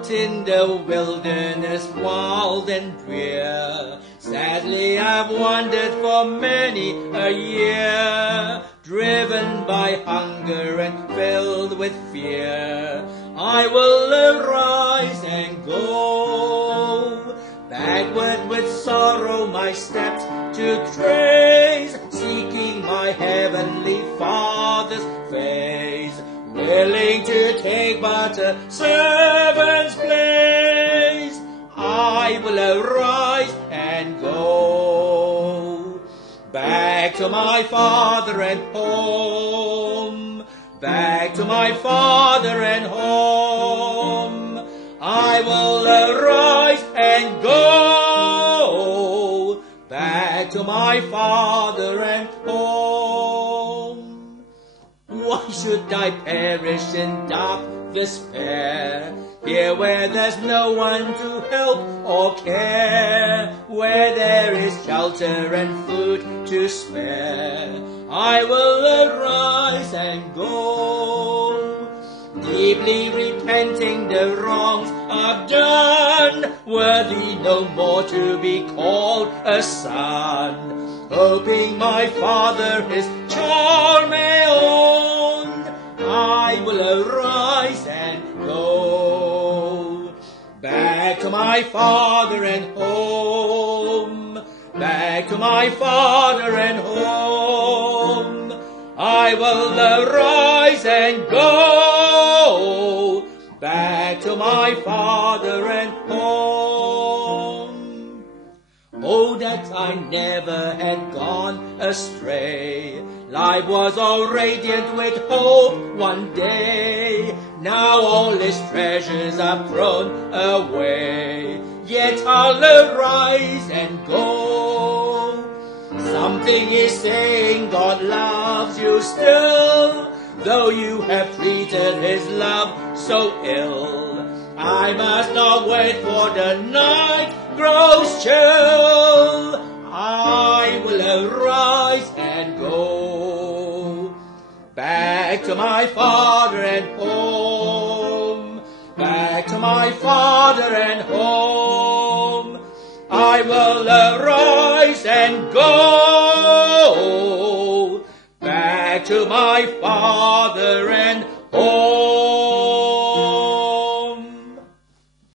Out in the wilderness, wild and drear, sadly I've wandered for many a year, driven by hunger and filled with fear. I will arise and go, backward with sorrow my steps to trace, seeking my heavenly Father's face, willing to take but a servant's place. I will arise and go back to my Father and home, back to my Father and home. I will arise and go back to my Father and home. Why should I perish in dark despair, here where there's no one to help or care, where there is shelter and food to spare? I will arise and go, deeply repenting the wrongs I've done, worthy no more to be called a son, hoping my Father his child may own. I will arise and go back to my Father and home, back to my Father and home. I will arise and go back to my Father and home. Oh, that I never had gone astray, life was all radiant with hope one day. Now all its treasures are thrown away, yet I'll arise and go. Something is saying God loves you still, though you have treated his love so ill. I must not wait for the night grows chill. I will arise and go back to my Father and home, back to my Father and home. I will arise and go back to my Father and